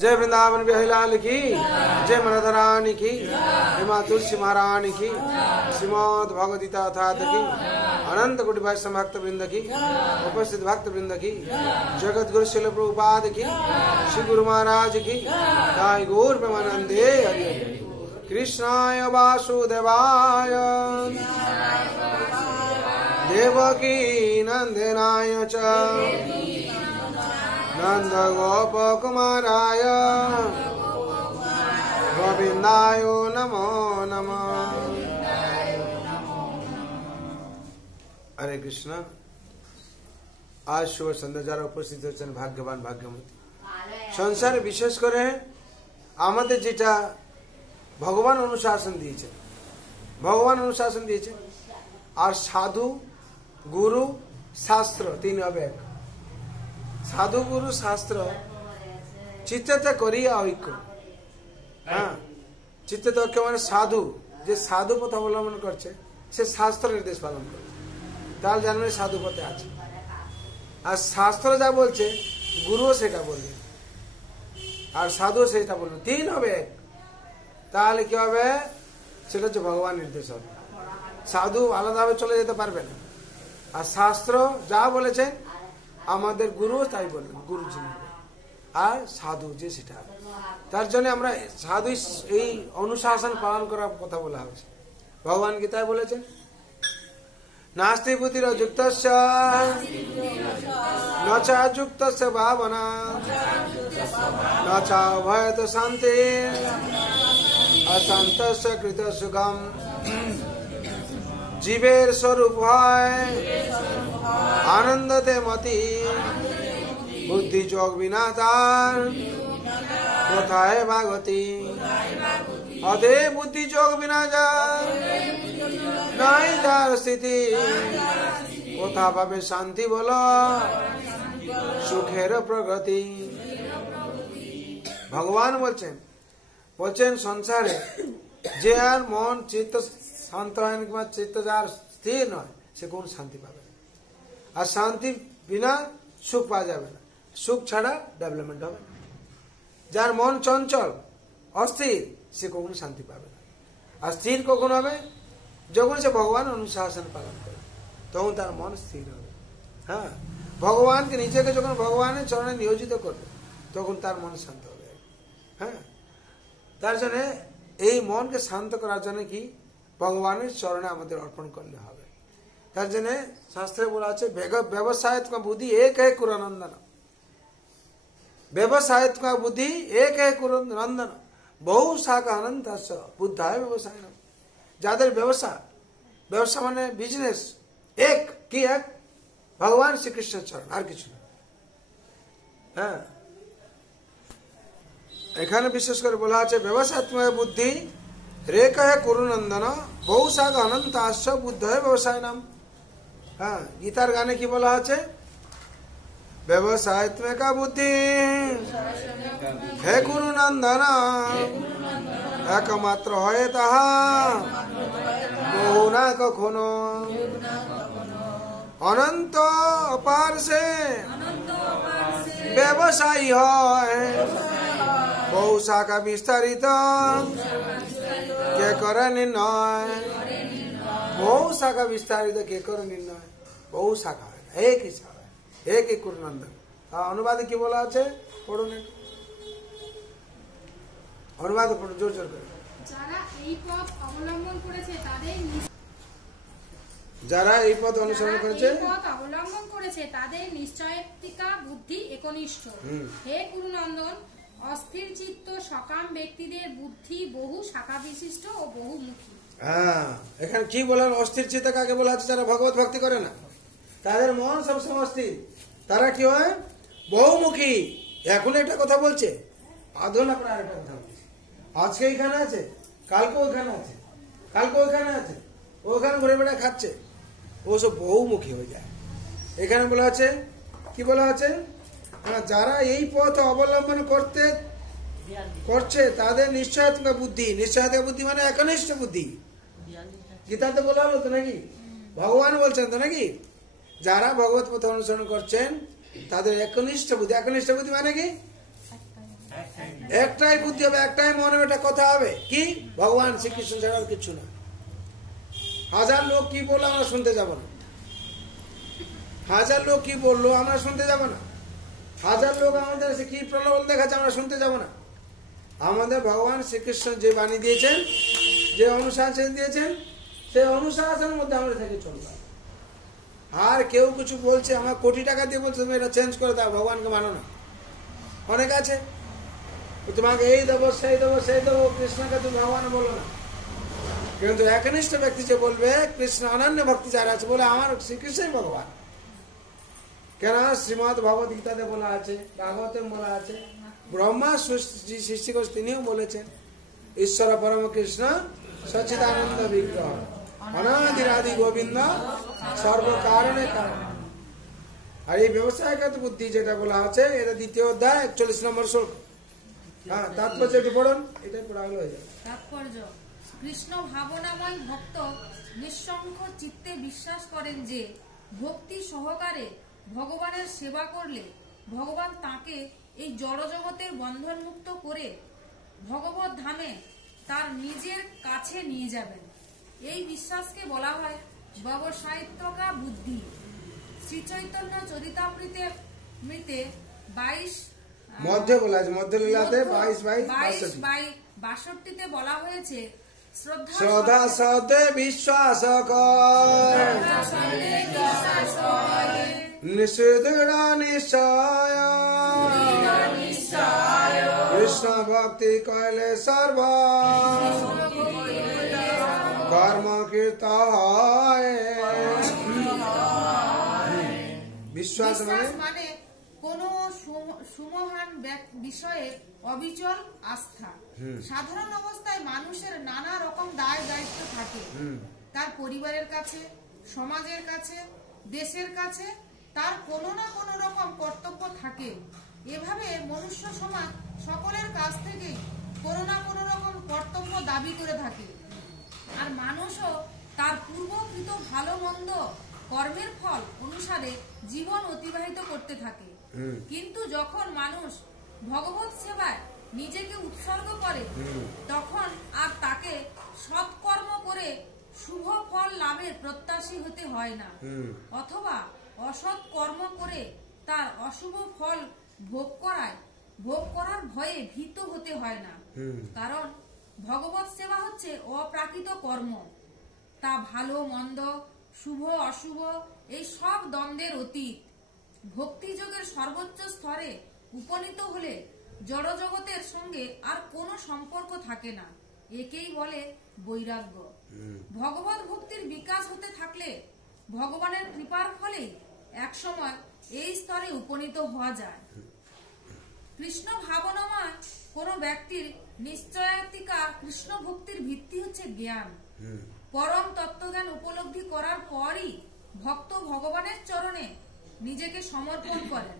जय वृंदावन बिहारी लाल की, जय मनोधरानी की, जय माँ तुलसी महारानी की, श्रीमद् भगवद्गीता अथात की, अनंत कोटि वैष्णव भक्त वृंद की, उपस्थित भक्त वृंद की, जगत गुरु शिल प्रभुपाद की, श्री गुरु महाराज की, जय गौर प्रेमानंदे हरि हरि। कृष्णाय वासुदेवाय देवकी नंदनाय च नंद गोप कुमाराय गोविंदाय नमो नमः। हरे कृष्ण। आज शुभ सन्ध्या যারা উপস্থিত হচ্ছেন ভাগ্যবান ভাগ্যবতী। সংসারে বিশেষ করে আমাদের যেটা ভগবান অনুশাসন দিয়েছেন, ভগবান অনুশাসন দিয়েছেন, আর সাধু গুরু শাস্ত্র তিন হবে এক। সাধু গুরু শাস্ত্র চিত্ততে করিয়া ঐক্য। হ্যাঁ, চিত্ততে ঐক্য মানে সাধু, যে সাধু পথ অবলম্বন করছে সে শাস্ত্র নির্দেশ পালন করে, তাহলে জানবে সাধু পথে আছে। আর শাস্ত্র যা বলছে গুরুও সেটা বলবে, আর সাধুও সেটা বলবে, তিন হবে এক। তাহলে কি হবে? সেটা হচ্ছে ভগবান নির্দেশ হবে। সাধু আলাদাভাবে চলে যেতে পারবে না, আর শাস্ত্র যা বলেছে আমাদের গুরু তাই বলবেন, গুরুজি আর সাধু যে সেটা। তার জন্য আমরা সাধু এই অনুশাসন পালন করার কথা বলা হয়েছে। ভগবান গীতায় বলেছেন নাস্তি বুদ্ধির যুক্তস্য ন চা যুক্তস্য ভাবনা ন চা ভয়ত শান্তি অশান্তস্য কৃত সুখম। জীবের স্বরূপ হয় আনন্দতে মতি, বুদ্ধি যোগ বিনা তার কোথায় ভাগতি। অদে বুদ্ধি যোগ বিনা যার নাই যার স্থিতি, কোথা পাবে শান্তি বলো সুখের প্রগতি। ভগবান বলছেন সংসারে যে আর মন চিত্ত শান্ত হয় না, কিংবা চিত্ত যার স্থির নয়, সে কোন শান্তি পাবে না। আর শান্তি বিনা সুখ পাওয়া যাবে না, সুখ ছাড়া ডেভেলপমেন্ট হবে না। যার মন চঞ্চল অস্থির সে কখনো শান্তি পাবে না। আর স্থির কখন হবে? যখন সে ভগবান অনুশাসন পালন করে, তখন তার মন স্থির হবে। হ্যাঁ, ভগবানকে নিজেকে যখন ভগবানের চরণে নিয়োজিত করবে তখন তার মন শান্ত হবে। হ্যাঁ, তার জন্য এই মনকে শান্ত করার জন্য কি ভগবানের চরণে আমাদের অর্পণ করলে হবে। তার জন্য শাস্ত্রে বলা আছে ব্যবসায়ত্মক বুদ্ধি এক হে কুরনন্দন। ব্যবসায়ত্মক বুদ্ধি এক হে কুরনন্দন বহু শাখা অনন্ত বুদ্ধায় ব্যবসায়। যাদের ব্যবসা মানে বিজনেস এক, কি এক? ভগবান শ্রীকৃষ্ণের চরণ, আর কিছু না। হ্যাঁ, এখানে বিশেষ করে বলা আছে ব্যবসায়ত্মক বুদ্ধি রেখ হে কুরুনন্দন বহু শাখা অনন্ত বুদ্ধ হে ব্যবসায় নাম। হ্যাঁ, গীতার গানে কি বলা আছে? ব্যবসায়ত্মক বুদ্ধি হে কুরুনন্দন একমাত্র হয় তাহা বহু না কখনো। অনন্ত অপার সে ব্যবসায়ী হয়, বহু শাখা বিস্তারিত কে করে নির্ণয়। বহু শাখা বিস্তারিত কে করে নির্ণয়? বহু শাখা হয় না, এক ही শাখা, এক ही কুরনন্দন। অনুবাদে কি বলা আছে পড়ুন, অনুবাদ পড়ুন জোর জোর করে। যারা এই পথ অবলম্বন করেছে তাদের নিশ্চয়িকা বুদ্ধি একনিষ্ঠ। হে কুরুনন্দন, অস্থির চিত্ত সকাম ব্যক্তিদের বুদ্ধি বহু শাখা বিশিষ্ট ও বহুমুখী। হ্যাঁ, এখানে কি বলার? অস্থির চিত্ত কাকে বলা আছে? যারা ভগবত ভক্তি করে না, তাদের মন সবসময় অস্থির। তারা কি হয়? বহুমুখী। এখন একটা কথা বলছে, আদৌ না আপনার আরেকটা কথা বলছে। আজকে এখানে আছে, কালকে ওইখানে আছে, কালকে ওইখানে আছে, ওখানে ঘুরে বেড়া খাচ্ছে, ও সব বহুমুখী হয়ে যায়। এখানে বলা আছে, কি বলা আছে? যারা এই পথ অবলম্বন করছে তাদের নিশ্চয়তা বুদ্ধি। নিশ্চয়তা বুদ্ধি মানে একনিষ্ঠ বুদ্ধি। গীতাতে বলা হলো তো নাকি? ভগবান বলছেন তো নাকি? যারা ভগবত পথ অনুসরণ করছেন তাদের একনিষ্ঠ বুদ্ধি। একনিষ্ঠ বুদ্ধি মানে কি? একটাই বুদ্ধি হবে, একটাই মনে একটা কথা হবে, কি ভগবান শ্রীকৃষ্ণ ছাড়া আর কিছু না। হাজার লোক কি বললো আমরা শুনতে যাব না, হাজার লোক কি বললো আমরা শুনতে যাব না, হাজার লোক আমাদের কি প্রলোভন দেখাচ্ছে আমরা শুনতে যাব না। আমাদের ভগবান শ্রীকৃষ্ণ যে বাণী দিয়েছেন, যে অনুশাসন দিয়েছেন, সেই অনুশাসনের মধ্যে আমরা থেকে চলব। আর কেউ কিছু বলছে, আমার কোটি টাকা দিয়ে বলছে তুমি এটা চেঞ্জ করে দাও, ভগবানকে মানো না। অনেক আছে তোমাকে এই দেবো সেই দেবো সেই দেবো, কৃষ্ণকে তুমি ভগবান বলো না। কিন্তু একনিষ্ঠ ব্যক্তি যে বলবে কৃষ্ণ অনন্য ভক্তি যার আছে, বলে আমার শ্রীকৃষ্ণই ভগবান। কেন শ্রীমদ ভগবত গীতাতে বলা আছে, ভাগবতে বলা আছে, ব্রহ্মা সৃষ্টি করে তিনিও বলেছেন ঈশ্বর পরম কৃষ্ণ সচ্চিদানন্দ বিগ্রহ অনাদিরাদি গোবিন্দ সর্বকারণে কারণ। আর এই ব্যবসায়গত বুদ্ধি যেটা বলা আছে, এটা দ্বিতীয় অধ্যায় 41 নম্বর শ্লোক। হ্যাঁ, তাৎপর্য একটু পড়ুন, এটাই পড়া হলো হয়ে যাবে। তাৎপর্য: কৃষ্ণ ভাবনাময় ভক্ত নিঃসংক চিত্তে বিশ্বাস করেন যে ভক্তি সহকারে ভগবানের সেবা করলে ভগবান তাকে এই জড়জগতের বন্ধন মুক্ত করে ভগবত ধামে তার নিজের কাছে নিয়ে যাবেন। এই বিশ্বাসকে বলা হয় ব্যবসায়িত্বকা বুদ্ধি। শ্রী চৈতন্য চরিতামৃতে 22 মধ্যে বলা আছে, মধ্যে লীলাতে 22-62 বলা হয়েছে শ্রদ্ধা সতে বিশ্বাস কর নিষেধ নিশ্চয় কৃষ্ণ ভক্তি কইলে সর্ব কর্ম কৃত হয়। বিশ্বাস মানে কোন সুমহান বিষয়ে অবিচল আস্থা। সাধারণ অবস্থায় মানুষের নানা রকম দায় দায়িত্ব থাকে, তার পরিবারের কাছে, সমাজের কাছে, দেশের কাছে তার কোনো না কোনো রকম কর্তব্য থাকে। এভাবে মনুষ্য সমাজ সকলের কাছ থেকে কোনো না কোনো রকম কর্তব্য দাবি করে থাকে। আর মানুষও তার পূর্বকৃত ভালো মন্দ কর্মের ফল অনুসারে জীবন অতিবাহিত করতে থাকে। কিন্তু যখন মানুষ ভগবত সেবায় নিজেকে উৎসর্গ করে, তখন আর তাকে সৎকর্ম করে শুভ ফল লাভের প্রত্যাশী হতে হয় না, অথবা অসৎ কর্ম করে তার অশুভ ফল ভোগ করার ভয়ে ভীত হতে হয় না। কারণ ভগবত সেবা হচ্ছে অপ্রাকৃত কর্ম, তা ভালো মন্দ, শুভ অশুভ এই সব দ্বন্দ্বের অতীত। ভক্তিযোগের সর্বোচ্চ স্তরে উপনীত হলে জড়জগতের সঙ্গে আর কোনো সম্পর্ক থাকে না, একেই বলে বৈরাগ্য। ভগবত ভক্তির বিকাশ হতে থাকলে ভগবানের কৃপার ফলে একসময় এই স্তরে উপনীত হওয়া যায়। কৃষ্ণ ভাবনাময় কোন ব্যক্তির নিশ্চয়াতিকা কৃষ্ণ ভক্তির ভিত্তি হচ্ছে জ্ঞান। পরম তত্ত্বজ্ঞান উপলব্ধি করার পরই ভক্ত ভগবানের চরণে নিজেকে সমর্পণ করেন।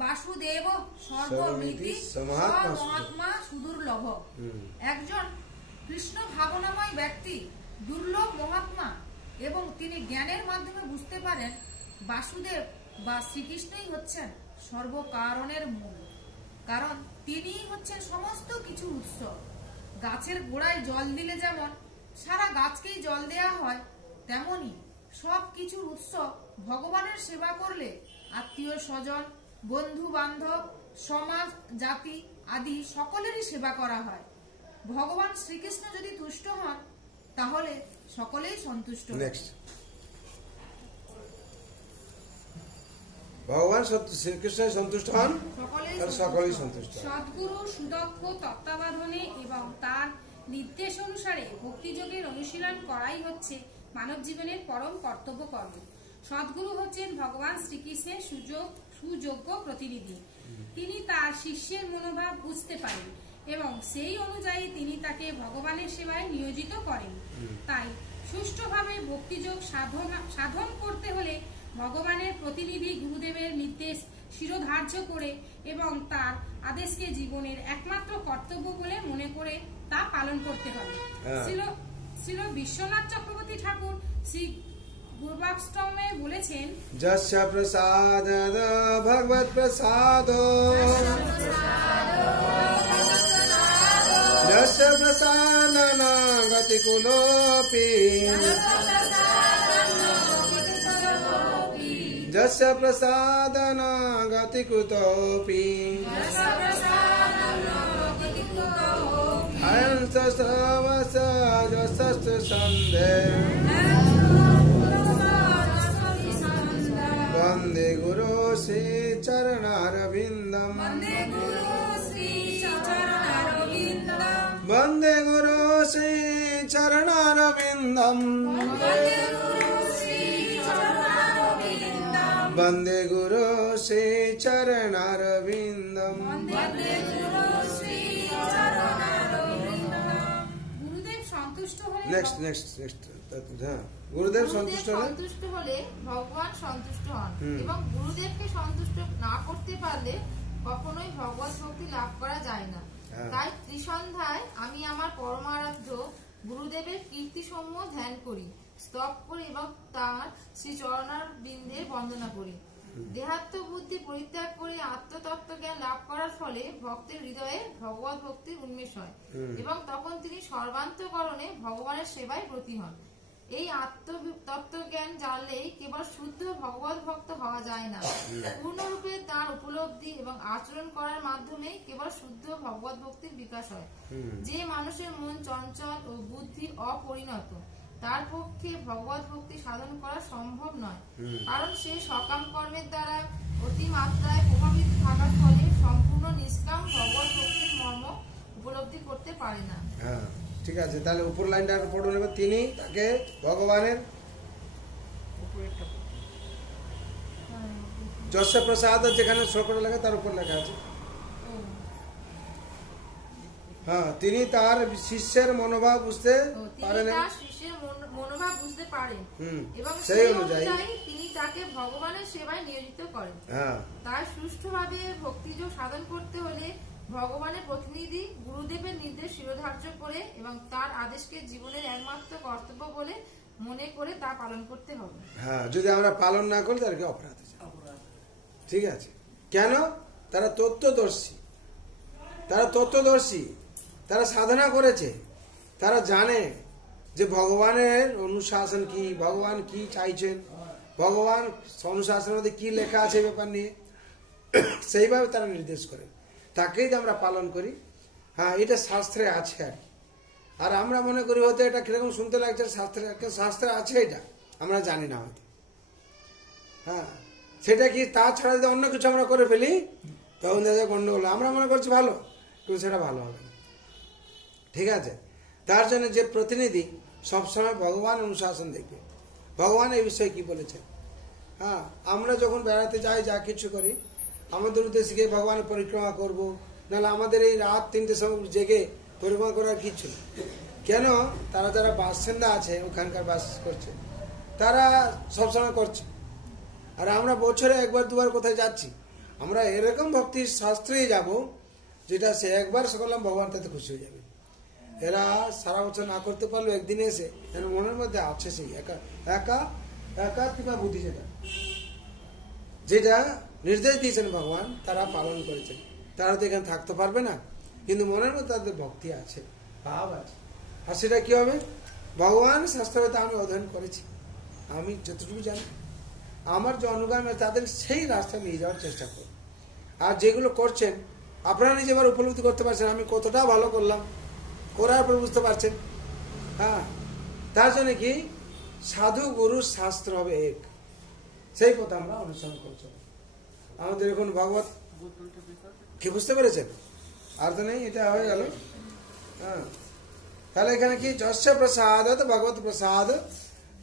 বাসুদেব সর্বমিতি মহাত্মা সুদুর্লভ। একজন কৃষ্ণ ভাবনাময় ব্যক্তি দুর্লভ মহাত্মা, এবং তিনি জ্ঞানের মাধ্যমে বুঝতে পারেন বাসুদেব বা শ্রীকৃষ্ণই হচ্ছেন সর্বকারণের মূল, কারণ তিনিই হচ্ছেন সমস্ত কিছু উৎস। গাছের গোড়ায় জল দিলে যেমন সারা গাছকেই জল দেয়া হয়, তেমনি সব কিছুর উৎস ভগবানের সেবা করলে আত্মীয় স্বজন, বন্ধু বান্ধব, সমাজ, জাতি আদি সকলেরই সেবা করা হয়। ভগবান শ্রীকৃষ্ণ যদি তুষ্ট হন, তাহলে সকলেই সন্তুষ্ট। ভগবান শ্রীকৃষ্ণ সন্তুষ্ট হন, সকলেই সন্তুষ্ট। সদ্গুরু সুদক্ষ তত্ত্বাবধানে এবং তার নির্দেশ অনুসারে ভক্তিযোগের অনুশীলন করাই হচ্ছে মানব জীবনের পরম কর্তব্য কর্ম। সদ্গুরু হচ্ছেন ভগবান শ্রীকৃষ্ণের সুযোগ্য প্রতিনিধি। তিনি তার শিষ্যের মনোভাব বুঝতে পারেন এবং সেই অনুযায়ী তিনি তাকে ভগবানের সেবায় নিয়োজিত করেন। তাই সুষ্ঠুভাবে ভক্তিযোগ সাধন করতে হলে ভগবানের প্রতিনিধি গুরুদেবের নির্দেশ শিরোধার্য করে এবং তার আদেশকে জীবনের একমাত্র কর্তব্য বলে মনে করে তা পালন করতে হবে। শ্রীল বিশ্বনাথ চক্রবর্তী ঠাকুর শ্রী পূর্বাষ্টমে বলেছেন, যস্য প্রসাদ ভগবৎ প্রসাদ যস্য প্রসাদন গতি কুলোপি যস্য প্রসাদন গতি কুতোপি অয়ংসবস যস্য সন্ধে বন্দে গুরু শ্রী চরণারবিন্দম বন্দে গুরু শ্রী চরণারবিন্দম বন্দে গুরু শ্রী চরণারবিন্দম। গুরুদেব সন্তুষ্ট হলে নেক্সট গুরুদেব সন্তুষ্ট হলে ভগবান সন্তুষ্ট হন এবং গুরুদেবকে সন্তুষ্ট না করতে পারলে কখনোই ভগবত ভক্তি লাভ করা যায় না। তাই ত্রিসন্ধ্যায় আমি আমার পরমারাধ্য গুরুদেবের কীর্তি সমূহ ধ্যান করি, স্তব করি এবং তাঁর শ্রী চরণার বিন্দে বন্দনা করি। দেহাত্ম বুদ্ধি পরিত্যাগ করে আত্মতত্ত্ব জ্ঞান লাভ করার ফলে ভক্তের হৃদয়ে ভগবত ভক্তির উন্মেষ হয় এবং তখন তিনি সর্বান্তকরণে ভগবানের সেবায় ব্রতী হন। এই আত্মতত্ত্ব জ্ঞান জানলেই কেবল শুদ্ধ ভগবত ভক্ত হওয়া যায় না, পূর্ণরূপে তার উপলব্ধি এবং আচরণ করার মাধ্যমে কেবল শুদ্ধ ভগবত ভক্তির বিকাশ হয়। যে মানুষের মন চঞ্চল ও বুদ্ধি অপরিণত তার পক্ষে ভগবত ভক্তি সাধন করা সম্ভব নয়, কারণ সে সকাম কর্মের দ্বারা অতিমাত্রায় প্রভাবিত থাকার ফলে সম্পূর্ণ নিষ্কাম ভগবত ভক্তির মর্ম উপলব্ধি করতে পারে না। ঠিক আছে, তাহলে উপর লাইনটা পড়ে নেবে। তিনি তাকে ভগবানের যশ প্রসাদ যেখানে শোকর লেখা তার উপর লেখা আছে। হ্যাঁ, তিনি তার শিষ্যের মনোভাব বুঝতে পারেন, মনোভাব বুঝতে পারেন এবং সেই অনুযায়ী তিনি তাকে ভগবানের সেবায় নিয়োজিত করেন। তার সুষ্ঠুভাবে ভক্তিযোগ সাধন করতে হলে ভগবানের প্রতিনিধি গুরুদেবের নির্দেশ শিরোধার্য করে এবং তার আদেশকে জীবনের একমাত্র কর্তব্য বলে মনে করে তা পালন করতে হবে। হ্যাঁ, যদি আমরা পালন না করি তাদেরকে অপরাধ। ঠিক আছে, কেন? তারা তত্ত্বদর্শী, তারা সাধনা করেছে, তারা জানে যে ভগবানের অনুশাসন কি, ভগবান কি চাইছেন, ভগবান অনুশাসনের মধ্যে কি লেখা আছে ব্যাপার নিয়ে, সেইভাবে তারা নির্দেশ করে, তাকেই আমরা পালন করি। হ্যাঁ, এটা শাস্ত্রে আছে আর কি। আর আমরা মনে করি হয়তো এটা কিরকম শুনতে লাগছে, শাস্ত্রে আছে, এটা আমরা জানি না হয়তো। হ্যাঁ, সেটা কি তাছাড়া যদি অন্য কিছু আমরা করে ফেলি তখন দেখা গন্ডগোল। আমরা মনে করছি ভালো, কিন্তু সেটা ভালো হবে না। ঠিক আছে, তার জন্য যে প্রতিনিধি সবসময় ভগবান অনুশাসন দেখবে, ভগবান এই বিষয়ে কি বলেছেন। হ্যাঁ, আমরা যখন বেড়াতে যাই, যা কিছু করি, আমাদের উদ্দেশ্যে গিয়ে ভগবানের পরিক্রমা করব, নাহলে আমাদের এই রাত 3টের সময় জেগে পরিক্রমা করার কিছু নেই। কেন? তারা যারা বাসিন্দা আছে, ওখানকার বাস করছে, তারা সবসময় করছে। আর আমরা বছরে 1-2বার কোথায় যাচ্ছি, আমরা এরকম ভক্তির শাস্ত্রে যাব যেটা সে একবার করলাম ভগবান তাতে খুশি হয়ে যাবে। এরা সারা বছর না করতে পারলো, একদিনে এসে এর মনের মধ্যে আছে সেই একা বুদ্ধি, যেটা নির্দেশ দিয়েছেন ভগবান, তারা পালন করেছেন। তারা তো এখানে থাকতে পারবে না, কিন্তু মনের মধ্যে তাদের ভক্তি আছে, ভাব আছে। আর সেটা কি হবে? ভগবান শাস্ত্রটা আমি অধ্যয়ন করেছি, আমি যতটুকু জানি, আমার যে অনুগামী তাদের সেই রাস্তা নিয়ে যাওয়ার চেষ্টা করব। আর যেগুলো করছেন আপনারা নিজে এবার উপলব্ধি করতে পারছেন আমি কতটা ভালো করলাম, করার পর বুঝতে পারছেন। হ্যাঁ, তার জন্য কি সাধু গুরু শাস্ত্র হবে এক, সেই কথা আমরা অনুসরণ করছি। আমাদের এখন ভগবত কি বুঝতে পেরেছেন? আর তো নেই, এটা হয়ে গেল। হ্যাঁ, তাহলে এখানে কি যস্য প্রসাদ ভগবত প্রসাদ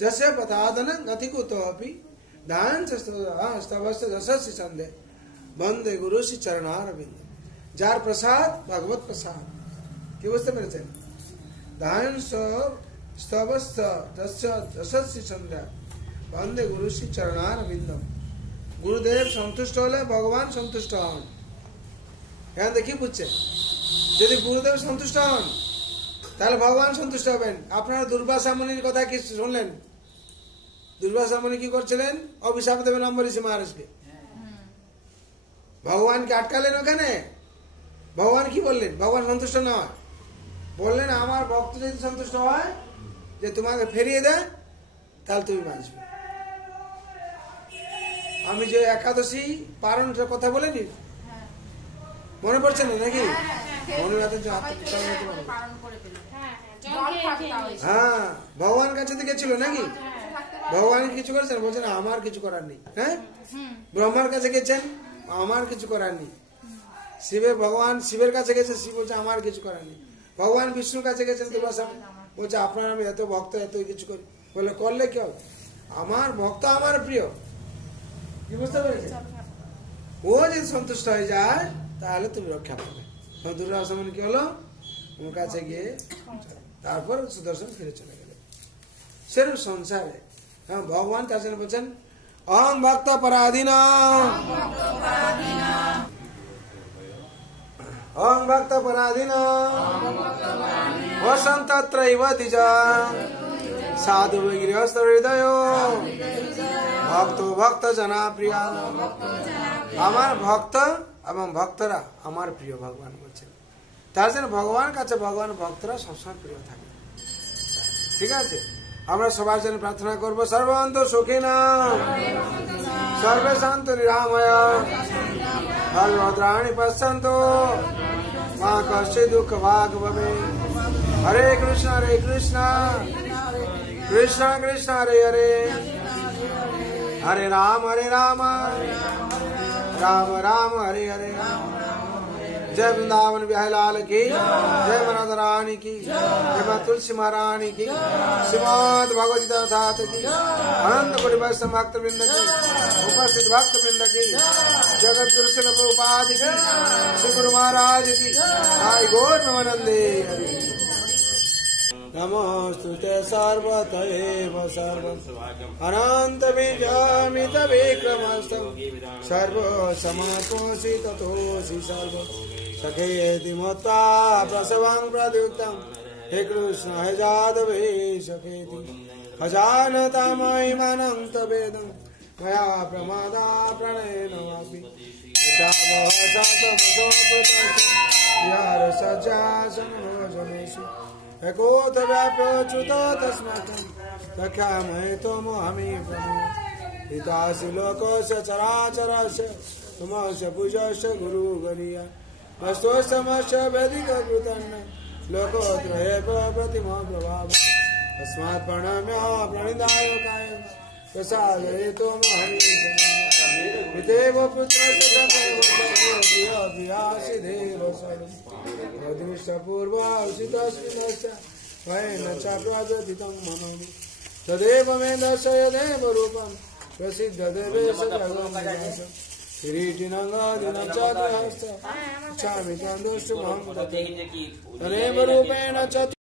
যস্য প্রসাদন গতিকুতোপি দান সন্ধে বন্দে গুরু শ্রী চরণারবিন্দ। যার প্রসাদ ভগবত প্রসাদ, কি বুঝতে পেরেছেন? দান সন্ধ্যা বন্দে গুরু শ্রী চরণারবিন্দ। গুরুদেব সন্তুষ্ট হলে ভগবান সন্তুষ্ট হন। এখানে দেখি বুঝছেন, যদি গুরুদেব সন্তুষ্ট হন তাহলে ভগবান সন্তুষ্ট হবেন। আপনারা দুর্বাসা মুনির কথা কি শুনলেন? দুর্বাসা মুনি কি করছিলেন? অভিশাপ দেবেন অম্বরীশ মহারাজকে। ভগবানকে আটকালেন ওখানে। ভগবান কি বললেন? ভগবান সন্তুষ্ট নয়, বললেন আমার ভক্ত যদি সন্তুষ্ট হয় যে তোমাকে ফিরিয়ে দেয় তাহলে তুমি বাঁচবে। আমি যে একাদশী পালনটার কথা বলিনি, মনে পড়ছে না নাকি? মনে রাখতে হ্যাঁ, ভগবান কাছে তো গেছিল নাকি? ভগবান কিছু করেছেন? বলছেন আমার কিছু করার নেই। হ্যাঁ, ব্রহ্মার কাছে গেছেন, আমার কিছু করার নেই। ভগবান শিবের কাছে গেছে, শিব বলছে আমার কিছু করার নেই। ভগবান বিষ্ণুর কাছে গেছেন, বলছে আপনার আমি এত ভক্ত, এত কিছু করি। বলে করলে কি হবে? আমার ভক্ত আমার প্রিয়, কি বুঝতে পেরেছে? ও যদি সন্তুষ্ট হয়ে যায় তাহলে তুমি রক্ষা পাবে। দুর্গাসমান কি হলো? ওর কাছে গিয়ে তারপর সুদর্শন ফিরে চলে গেল। সেরকম সংসারে ভগবান তার জন্য বলছেন অহং ভক্ত পরাধীনা, অহং ভক্ত পরাধীনা বসন্তত্রৈব দ্বিজ সাধু গৃহস্থ হৃদয় ভক্ত ভক্ত জনা প্রিয়া। আমার ভক্ত এবং ভক্তরা আমার প্রিয়, ভগবান বলছেন। তার জন্য ভগবান কাছে ভগবান ভক্তরা সবসময় প্রিয় থাকে। ঠিক আছে, আমরা সবার জন্য প্রার্থনা করবো। সর্বন্ত সুখিনা সর্বে শান্ত নিরাময় ভদ্রাণি পশ্যন্তু মা কশ্চিৎ দুঃখ ভাগ ভবে। হরে কৃষ্ণ কৃষ্ণ কৃষ্ণ হরে হরে, হরে রাম राम राम हरे हरे। जय वृंदावन बिहारी लाल की, जय मनोहर रानी की, जय मां तुलसी महारानी की, श्रीमद् भगवद गीता की, अनंत कोटि वैष्णव भक्त वृंद की, उपस्थित भक्त वृंद की, जगत गुरु श्री प्रभुपाद की, श्री गुरु महाराज की, साई गौर नमानंदे। नमोस्तुते सर्वतएव सर्वं अनंत बीजामित विक्रमस्तं सर्व समापोषि ततोऽसि सर्व सखेति मत्वा प्रसवं प्रद्युक्तं हे कृष्ण हे जादवे सखेति खजानता महिमानन्त वेदं मया प्रमादा प्रणयेन वापि यार सज्जासनोजनेषु एकोऽथ व्याप्योच्युत तस्मात् दख्यामहे त्वमहमेव प्रमेय हितासि लोकस्य चराचरस्य त्वमस्य पूज्यस्य गुरुवर्य वस्तुस्तमस्य वैदिककृतन्न लोकोत्रये प्रतिमा प्रभाव तस्मात् प्रणम्य प्रणिधाय कायं प्रसादये त्वमहमेव पितेव पुत्रस्य सदैव प्रियासि देव सर्वम् पूर्वासितस्मिनश्च वयेन च प्रददितं मम तदेव मे दर्शय देव रूपं प्रसिद्ध देवेश जगन्नाथ किरीटिनङ्गादिनं च गृहस्थ इच्छामि त्वं द्रष्टुमहं तदेव रूपेण च